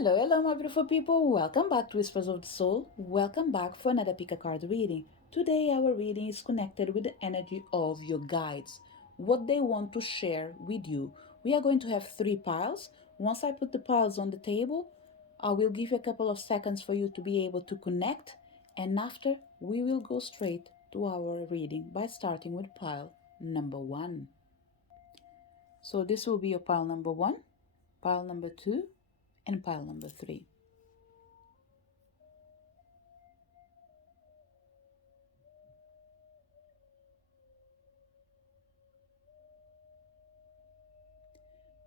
Hello, my beautiful people. Welcome back to Whispers of the Soul. Welcome back for another pick a card reading. Today, our reading is connected with the energy of your guides, what they want to share with you. We are going to have three piles. Once I put the piles on the table, I will give you a couple of seconds for you to be able to connect, and after, we will go straight to our reading by starting with pile number one. So, this will be your pile number one, pile number two, and pile number three.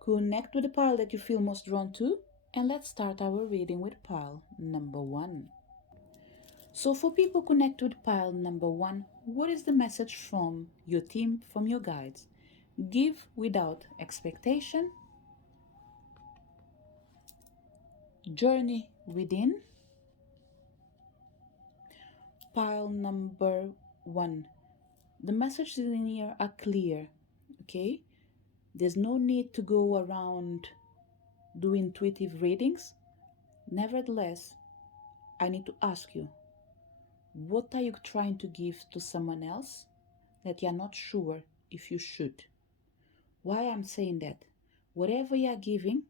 Connect with the pile that you feel most drawn to, and let's start our reading with pile number one. So for people connect with pile number one, what is the message from your team, from your guides? Give without expectation, journey within. Pile number one, the messages in here are clear, okay? There's no need to go around doing intuitive readings. Nevertheless, I need to ask you, what are you trying to give to someone else that you're not sure if you should? Why I'm saying that? Whatever you're giving,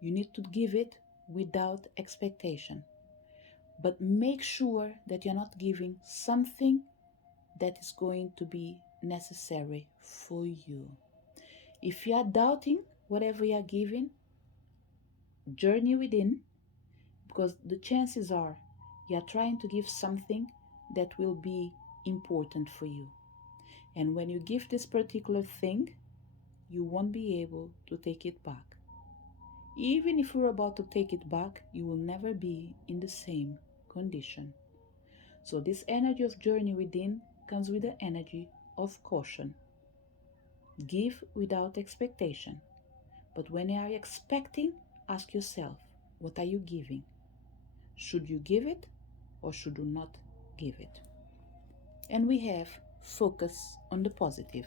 you need to give it without expectation. But make sure that you're not giving something that is going to be necessary for you. If you are doubting whatever you're giving, journey within, because the chances are you're trying to give something that will be important for you. And when you give this particular thing, you won't be able to take it back. Even if you're about to take it back, you will never be in the same condition. So this energy of journey within comes with the energy of caution. Give without expectation. But when you are expecting, ask yourself, what are you giving? Should you give it or should you not give it? And we have focus on the positive.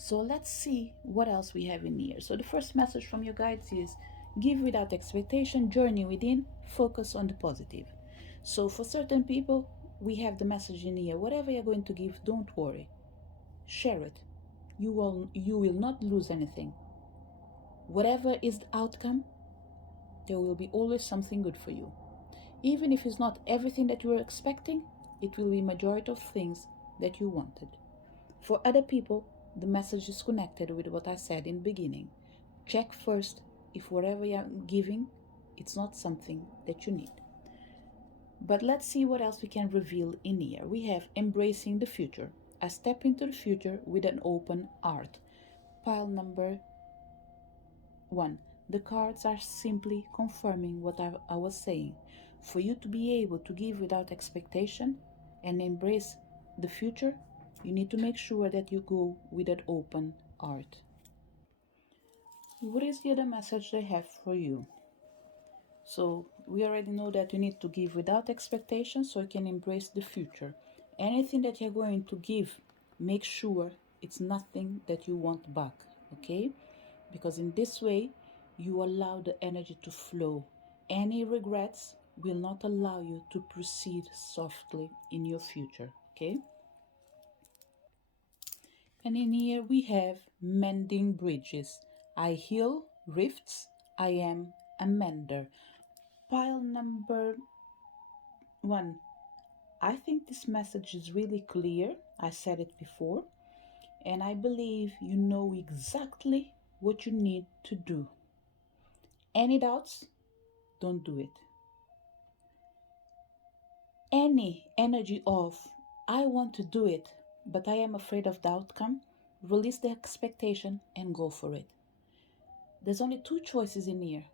So let's see what else we have in here. So the first message from your guides is give without expectation, journey within, focus on the positive. So for certain people, we have the message in here. Whatever you're going to give, don't worry. Share it. You will not lose anything. Whatever is the outcome, there will be always something good for you. Even if it's not everything that you were expecting, it will be majority of things that you wanted. For other people, the message is connected with what I said in the beginning. Check first if whatever you're giving, it's not something that you need. But let's see what else we can reveal in here. We have embracing the future. I step into the future with an open heart. Pile number one. The cards are simply confirming what I was saying. For you to be able to give without expectation and embrace the future, you need to make sure that you go with an open heart. What is the other message they have for you? So we already know that you need to give without expectation so you can embrace the future. Anything that you're going to give, make sure it's nothing that you want back, okay? Because in this way, you allow the energy to flow. Any regrets will not allow you to proceed softly in your future, okay? And in here we have mending bridges. I heal rifts. I am a mender. Pile number one. I think this message is really clear. I said it before. And I believe you know exactly what you need to do. Any doubts? Don't do it. Any energy of, I want to do it, but I am afraid of the outcome, release the expectation and go for it. There's only two choices in here.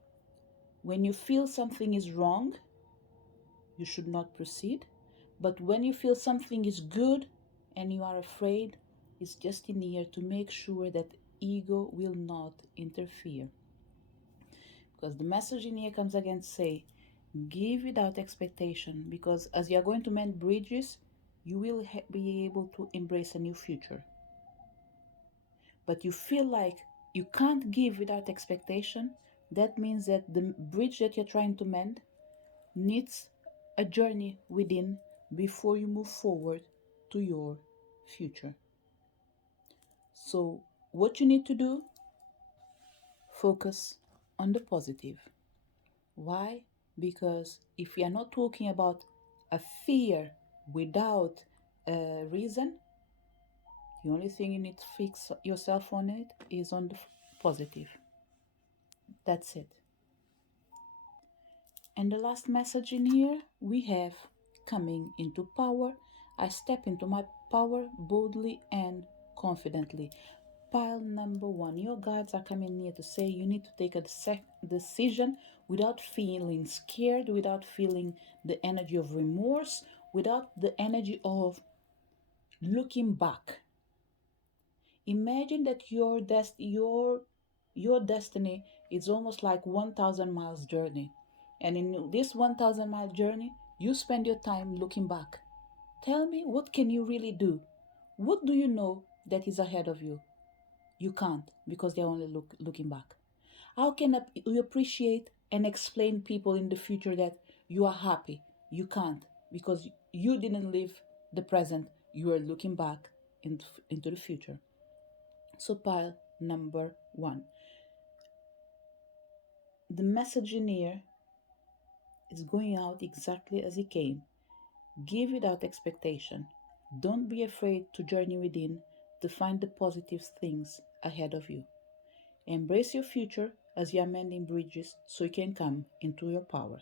When you feel something is wrong, you should not proceed. But when you feel something is good and you are afraid, it's just in here to make sure that ego will not interfere. Because the message in here comes again to say, give without expectation, because as you are going to mend bridges, you will be able to embrace a new future. But you feel like you can't give without expectation, That means that the bridge that you're trying to mend needs a journey within before you move forward to your future. So, what you need to do, focus on the positive. Why? Because if we are not talking about a fear without a reason, the only thing you need to fix yourself on it is on the positive. That's it. And the last message in here we have coming into power. I step into my power boldly and confidently. Pile number one, your guides are coming here to say you need to take a decision without feeling scared, without feeling the energy of remorse, without the energy of looking back. Imagine that your destiny is almost like 1000 miles journey. And in this 1000 mile journey, you spend your time looking back. Tell me, what can you really do? What do you know that is ahead of you? You can't, because they're only looking back. How can you appreciate and explain people in the future that you are happy? You can't, because you didn't live the present. You are looking back into the future. So, pile number one. The message in here is going out exactly as it came. Give without expectation. Don't be afraid to journey within to find the positive things ahead of you. Embrace your future as you are mending bridges so you can come into your power.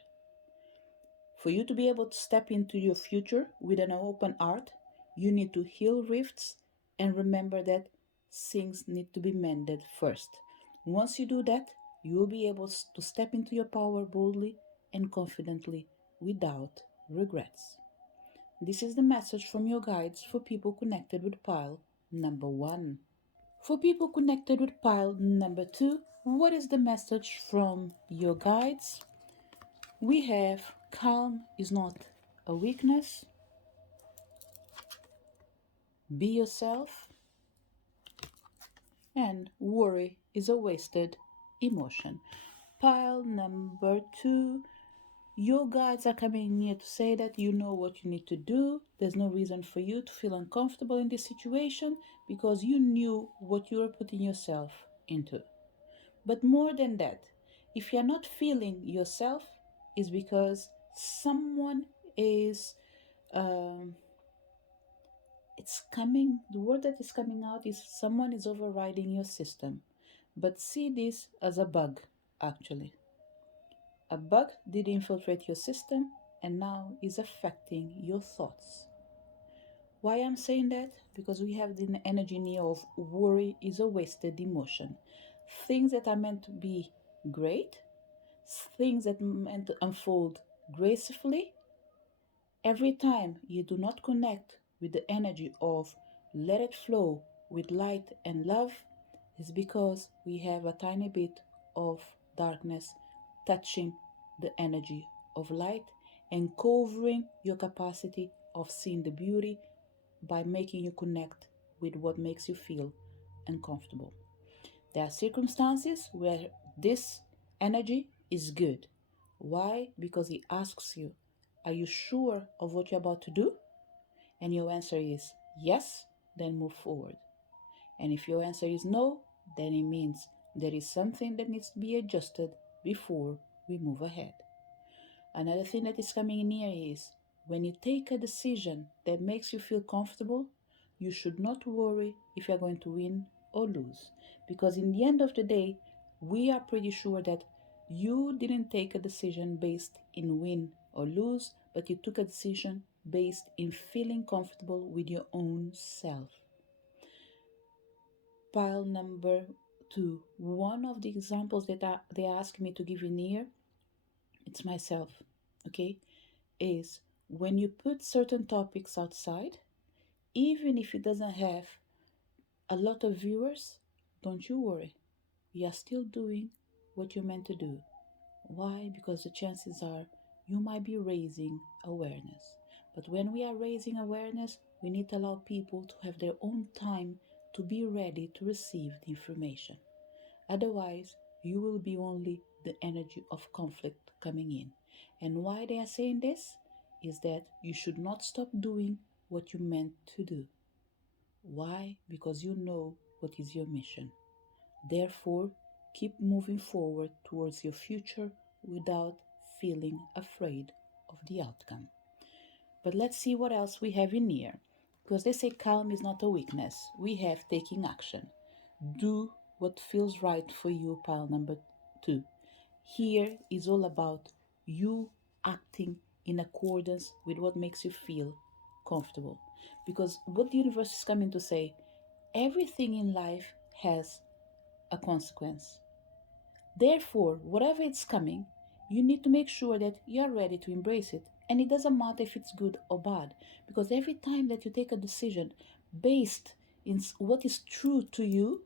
For you to be able to step into your future with an open heart, you need to heal rifts and remember that things need to be mended first. Once you do that, you will be able to step into your power boldly and confidently without regrets. This is the message from your guides for people connected with pile number one. For people connected with pile number two, what is the message from your guides? We have calm is not a weakness, be yourself, and worry is a wasted emotion. Pile number two, your guides are coming here to say that you know what you need to do. There's no reason for you to feel uncomfortable in this situation because you knew what you were putting yourself into. But more than that, if you're not feeling yourself, is because someone is it's coming, the word that is coming out is someone is overriding your system. But see this as a bug, actually. A bug did infiltrate your system and now is affecting your thoughts. Why I'm saying that? Because we have the energy near of worry is a wasted emotion. Things that are meant to be great, things that are meant to unfold gracefully, every time you do not connect with the energy of let it flow with light and love, is because we have a tiny bit of darkness touching the energy of light and covering your capacity of seeing the beauty by making you connect with what makes you feel uncomfortable. There are circumstances where this energy is good. Why? Because it asks you, are you sure of what you're about to do? And your answer is yes, then move forward. And if your answer is no, then it means there is something that needs to be adjusted before we move ahead. Another thing that is coming in here is when you take a decision that makes you feel comfortable, you should not worry if you're going to win or lose. Because in the end of the day, we are pretty sure that you didn't take a decision based in win or lose, but you took a decision based in feeling comfortable with your own self. Pile number two. One of the examples that they ask me to give in here, it's myself, okay, is when you put certain topics outside, even if it doesn't have a lot of viewers, don't you worry. You are still doing what you're meant to do. Why? Because the chances are you might be raising awareness. But when we are raising awareness, we need to allow people to have their own time to be ready to receive the information. Otherwise, you will be only the energy of conflict coming in. And why they are saying this is that you should not stop doing what you meant to do. Why? Because you know what is your mission. Therefore, keep moving forward towards your future without feeling afraid of the outcome. But let's see what else we have in here. Because they say calm is not a weakness. We have taking action. Do what feels right for you, pile number 2. Here is all about you acting in accordance with what makes you feel comfortable. Because what the universe is coming to say, everything in life has a consequence. Therefore, whatever it's coming, you need to make sure that you're ready to embrace it. And it doesn't matter if it's good or bad, because every time that you take a decision based in what is true to you,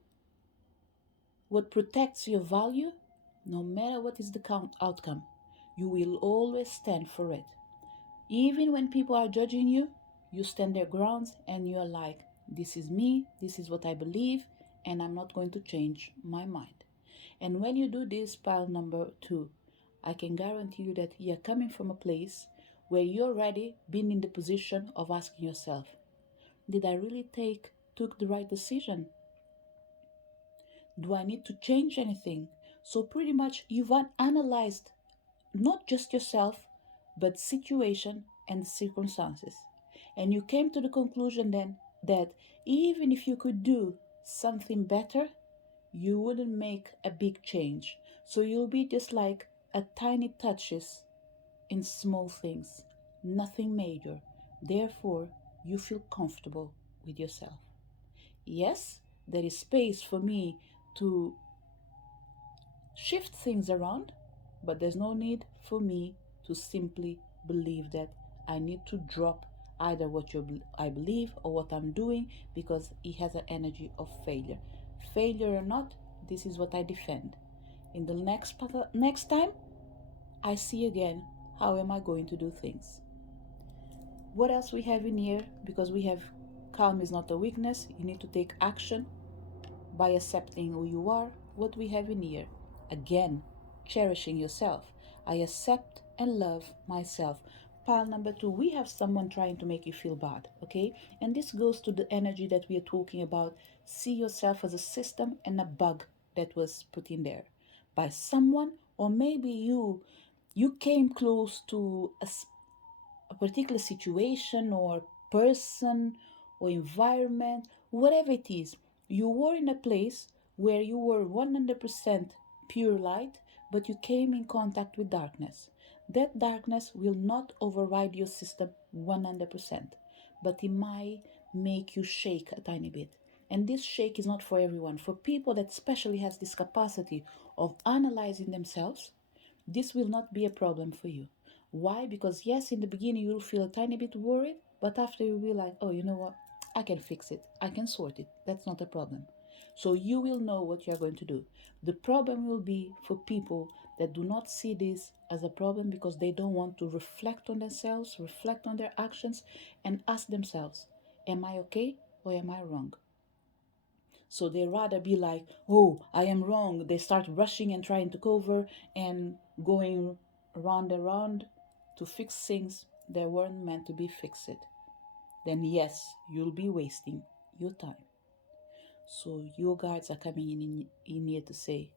what protects your value, no matter what is the outcome, you will always stand for it. Even when people are judging you, you stand their grounds and you're like, this is me, this is what I believe, and I'm not going to change my mind. And when you do this, pile number 2, I can guarantee you that you're coming from a place where you're already been in the position of asking yourself, did I really took the right decision? Do I need to change anything? So pretty much you've analyzed not just yourself, but situation and circumstances. And you came to the conclusion then that even if you could do something better, you wouldn't make a big change. So you'll be just like a tiny touches in small things, nothing major. Therefore, you feel comfortable with yourself. Yes, there is space for me to shift things around, but there's no need for me to simply believe that I need to drop either I believe or what I'm doing because it has an energy of failure. Failure or not, this is what I defend. In the next time, I see again how am I going to do things. What else we have in here? Because we have calm is not a weakness. You need to take action by accepting who you are. What we have in here, again, cherishing yourself. I accept and love myself. Pile number 2, we have someone trying to make you feel bad, okay? And this goes to the energy that we are talking about. See yourself as a system and a bug that was put in there by someone, or maybe you came close to a particular situation or person or environment, whatever it is, you were in a place where you were 100% pure light, but you came in contact with darkness. That darkness will not override your system 100%, but it might make you shake a tiny bit. And this shake is not for everyone. For people that especially has this capacity of analyzing themselves, this will not be a problem for you. Why? Because yes, in the beginning you'll feel a tiny bit worried, but after you'll be like, oh, you know what? I can fix it. I can sort it. That's not a problem. So you will know what you're going to do. The problem will be for people that do not see this as a problem because they don't want to reflect on themselves, reflect on their actions, and ask themselves, am I okay or am I wrong? So they rather be like, oh, I am wrong. They start rushing and trying to cover and going round and round to fix things that weren't meant to be fixed. Then, yes, you'll be wasting your time. So, your guides are coming in here to say,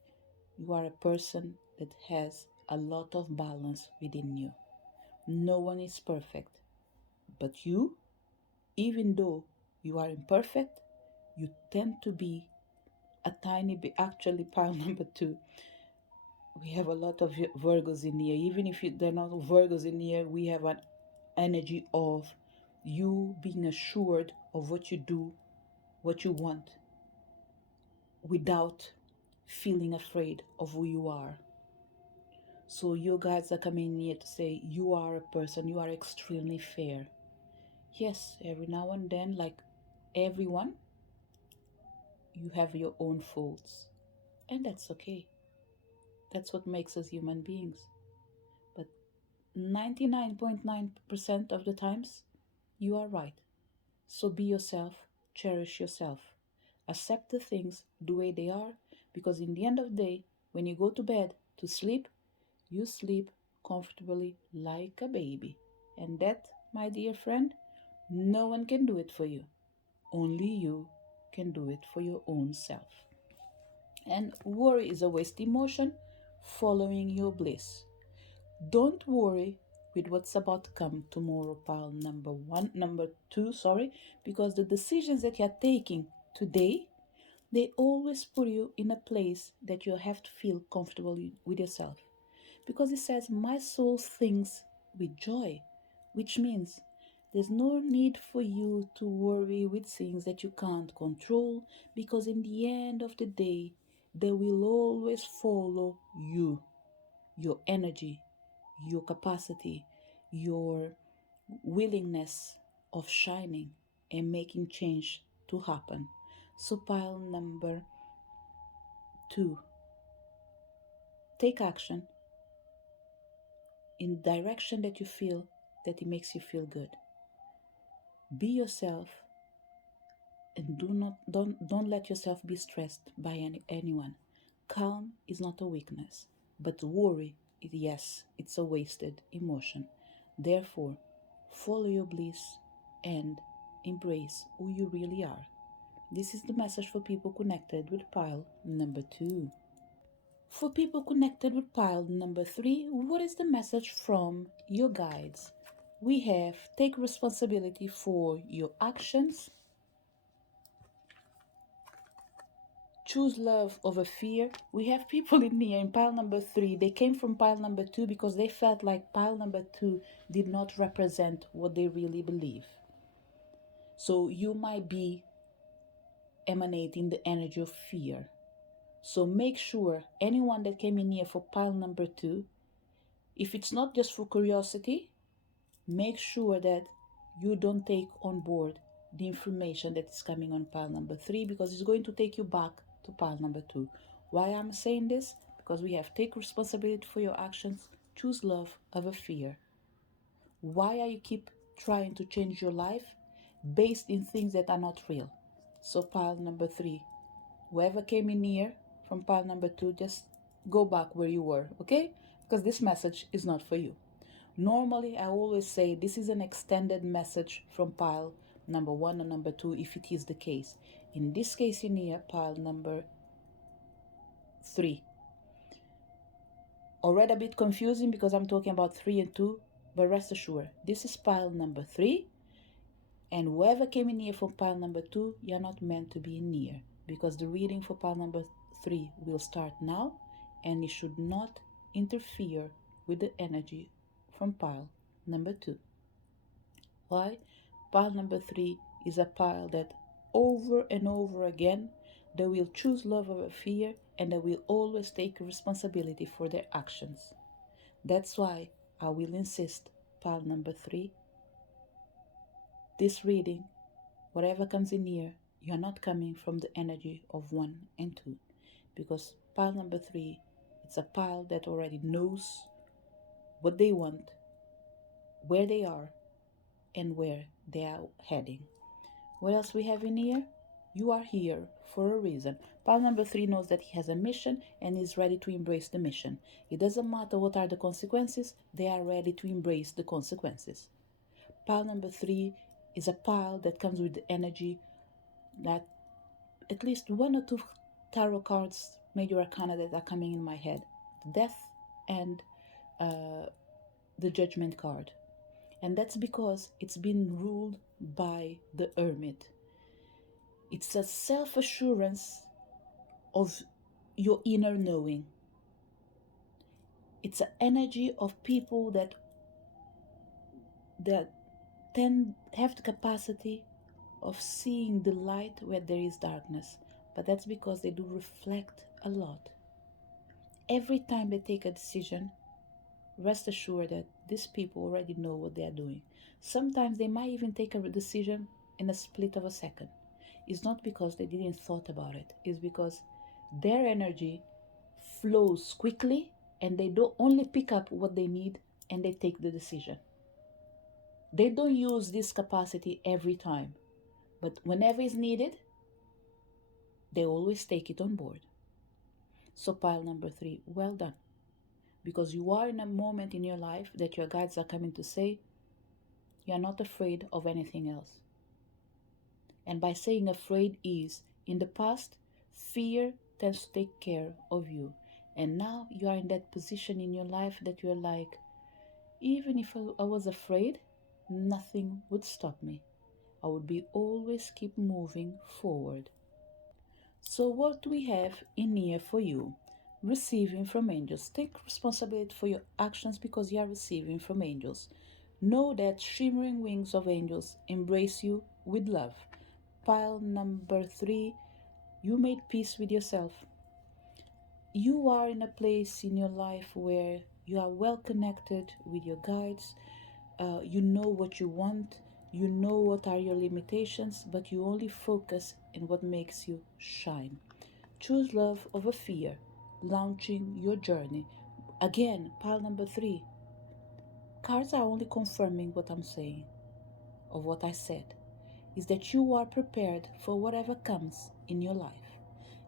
you are a person that has a lot of balance within you. No one is perfect, but you, even though you are imperfect, you tend to be a tiny bit. Actually, pile number 2, we have a lot of Virgos in here. Even if they're not Virgos in here, we have an energy of you being assured of what you do, what you want, without feeling afraid of who you are. So your guides are coming in here to say you are a person, you are extremely fair. Yes, every now and then, like everyone, you have your own faults, and that's okay. That's what makes us human beings. But 99.9% of the times, you are right. So be yourself, cherish yourself, accept the things the way they are, because in the end of the day, when you go to bed to sleep, you sleep comfortably like a baby. And that, my dear friend, no one can do it for you. Only you can do it for your own self. And worry is a waste emotion following your bliss. Don't worry with what's about to come tomorrow, pile number two, sorry, because the decisions that you're taking today, they always put you in a place that you have to feel comfortable with yourself. Because it says, my soul thinks with joy, which means there's no need for you to worry with things that you can't control, because in the end of the day, they will always follow you, your energy, your capacity, your willingness of shining and making change to happen. So, pile number two, take action in direction that you feel that it makes you feel good. Be yourself and don't let yourself be stressed by anyone. Calm is not a weakness, but worry, yes, it's a wasted emotion. Therefore, follow your bliss and embrace who you really are. This is the message for people connected with pile number two. For people connected with pile number three, what is the message from your guides? We have take responsibility for your actions, choose love over fear. We have people in here in pile number three. They came from pile number two because they felt like pile number two did not represent what they really believe. So you might be emanating the energy of fear. So make sure anyone that came in here for pile number two, if it's not just for curiosity, make sure that you don't take on board the information that is coming on pile number three, because it's going to take you back to pile number two. Why I'm saying this? Because we have take responsibility for your actions, choose love over fear. Why are you keep trying to change your life based in things that are not real? So pile number three, whoever came in here from pile number two, just go back where you were, okay? Because this message is not for you. Normally, I always say this is an extended message from pile number one or number two, if it is the case. In this case in here, pile number three. Already a bit confusing because I'm talking about 3 and 2, but rest assured, this is pile number 3, and whoever came in here for pile number 2, you're not meant to be in here, because the reading for pile number 3 will start now, and it should not interfere with the energy from pile number 2. Why? Pile number 3 is a pile that over and over again they will choose love over fear, and they will always take responsibility for their actions. That's why I will insist, pile number 3, this reading, whatever comes in here, you're not coming from the energy of 1 and 2, because pile number 3, it's a pile that already knows what they want, where they are, and where they are heading. What else we have in here? You are here for a reason. Pile number 3 knows that he has a mission and is ready to embrace the mission. It doesn't matter what are the consequences, they are ready to embrace the consequences. Pile number 3 is a pile that comes with the energy that at least 1 or 2 tarot cards, major arcana, that are coming in my head. Death and the Judgment card. And that's because it's been ruled by the Hermit. It's a self-assurance of your inner knowing. It's an energy of people that have the capacity of seeing the light where there is darkness. But that's because they do reflect a lot. Every time they take a decision, rest assured that these people already know what they are doing. Sometimes they might even take a decision in a split of a second. It's not because they didn't thought about it. It's because their energy flows quickly, and they don't only pick up what they need and they take the decision. They don't use this capacity every time, but whenever it's needed, they always take it on board. So pile number 3, well done. because you are in a moment in your life that your guides are coming to say you are not afraid of anything else. And by saying afraid is, in the past, fear tends to take care of you. And now you are in that position in your life that you're like, even if I was afraid, nothing would stop me. I would be always keep moving forward. So what we have in here for you? Receiving from angels. Take responsibility for your actions because you are receiving from angels. Know that shimmering wings of angels embrace you with love. Pile number 3, you made peace with yourself. You are in a place in your life where you are well connected with your guides. You know what you want, you know what are your limitations, but you only focus in what makes you shine. Choose love over fear, launching your journey. Again, pile number 3. Cards are only confirming what I'm saying, of what I said, is that you are prepared for whatever comes in your life.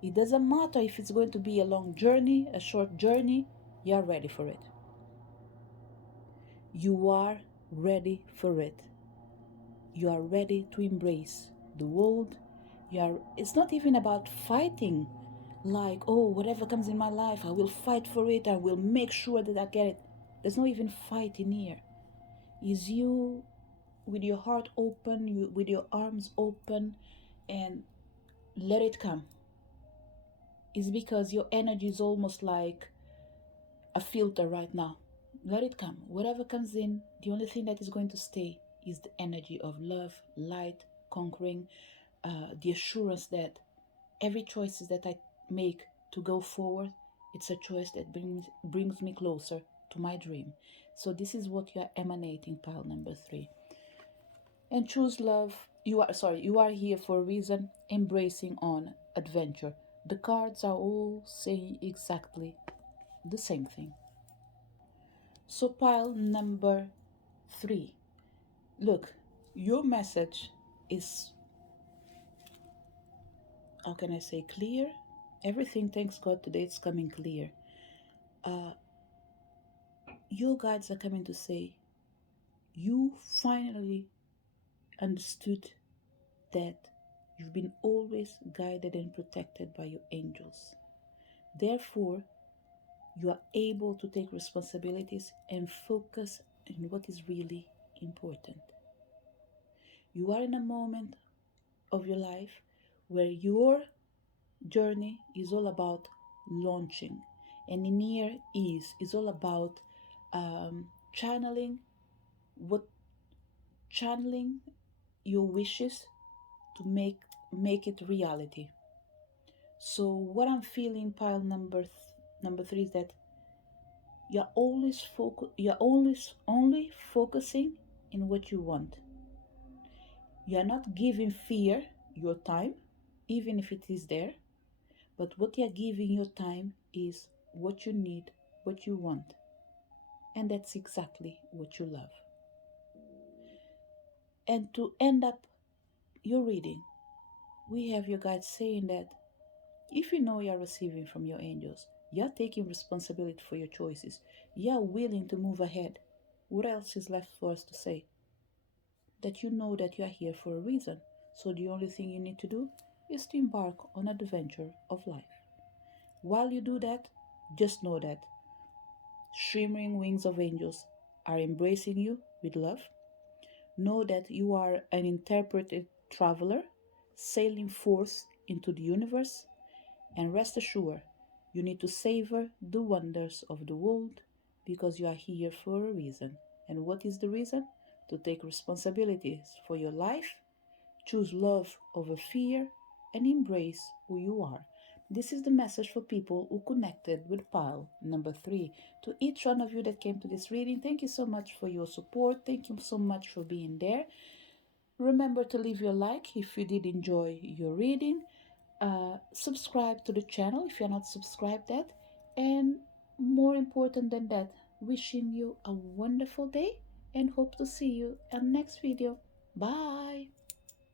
It doesn't matter if it's going to be a long journey, a short journey, you are ready for it. You are ready for it. You are ready to embrace the world. It's not even about fighting, like, oh, whatever comes in my life, I will fight for it, I will make sure that I get it. There's no even fight in here. Is you with your heart open, you with your arms open, and let it come. Is because your energy is almost like a filter right now. Let it come. Whatever comes in, the only thing that is going to stay is the energy of love, light, conquering, the assurance that every choice that I make to go forward, it's a choice that brings me closer to my dream. So this is what you are emanating, pile number 3. And choose love. You are here for a reason, embracing on adventure. The cards are all saying exactly the same thing. So pile number 3. Look, your message is, how can I say, clear? Everything, thanks God, today it's coming clear. Your guides are coming to say, you finally understood that you've been always guided and protected by your angels. Therefore, you are able to take responsibilities and focus on what is really important. You are in a moment of your life where your journey is all about launching, and in here is all about channeling what channeling your wishes to make it reality. So what I'm feeling, pile number 3, is that you're always only focusing in what you want. You are not giving fear your time, even if it is there, but what you are giving your time is what you need, what you want, and that's exactly what you love. And to end up your reading, we have your guide saying that if you know you are receiving from your angels, you are taking responsibility for your choices, you are willing to move ahead. What else is left for us to say? That you know that you are here for a reason. So the only thing you need to do is to embark on an adventure of life. While you do that, just know that shimmering wings of angels are embracing you with love. Know that you are an interpreted traveler sailing forth into the universe, and rest assured, you need to savor the wonders of the world because you are here for a reason. And what is the reason? To take responsibilities for your life, choose love over fear, and embrace who you are. This is the message for people who connected with pile number 3. To each one of you that came to this reading, thank you so much for your support. Thank you so much for being there. Remember to leave your like if you did enjoy your reading. Subscribe to the channel if you're not subscribed yet. And more important than that, wishing you a wonderful day and hope to see you in the next video. Bye.